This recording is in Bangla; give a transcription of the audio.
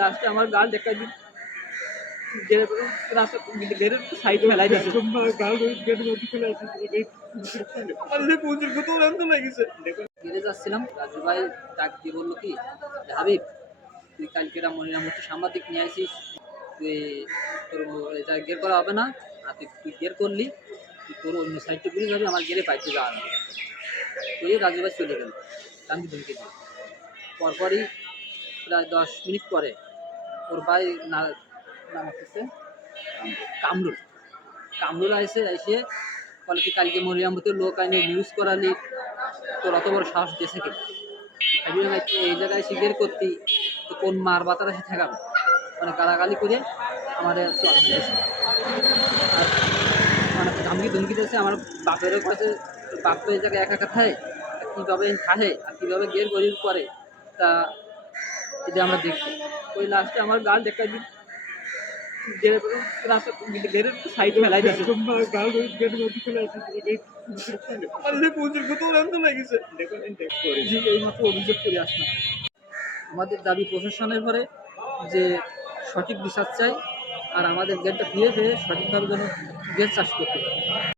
লাস্টে আমার গাল দেখা দিই গেটের সাইড ফেলাই দিচ্ছে গেটে যাচ্ছিলাম, রাজু ভাই ডাক দিয়ে বললো কি যে, হাবিব তুই কালকে মনিরামূর্তি সাংবাদিক নিয়ে আসিস, তুই তোর এটা গের করা হবে না, আর তুই গের করলি, তুই তোর অন্য সাইডটা ঘুরে যাবি, আমার গেরে পাইতে যাওয়া না। তুই রাজু ভাই চলে গেল টাঙ্গি ধমকে দিয়ে। পরপরই প্রায় 10 মিনিট পরে ওর ভাই নাম হচ্ছে কামরুল কামরুল এসে বলে কি কালকে মরিয়ামতের লোক আইনে নিউজ করালি, তোর অত বড় সাহস দিয়েছে কি? এই জায়গায় শিখের করতি তো কোন মার বাতার এসে ঠেকাবে, মানে গালাগালি করে আমার চল দিয়েছে। আর মানে ধমকি দিয়েছে আমার বাপেরও কাছে, বাপ তো এই জায়গায় একা একা থাকে, কীভাবে খাহে আর কীভাবে গের গরিব করে তা যদি আমরা দেখি। ওই লাস্টে আমার গাল দেখা দিই গেটের সাইড ফেলাই দিচ্ছে এইমাত্র অভিযোগ করে আসলাম। আমাদের দাবি প্রশাসনের ঘরে যে সঠিক বিচার চাই, আর আমাদের গেটটা ফিরে সঠিকভাবে যেন গেট চাষ করতে পারে।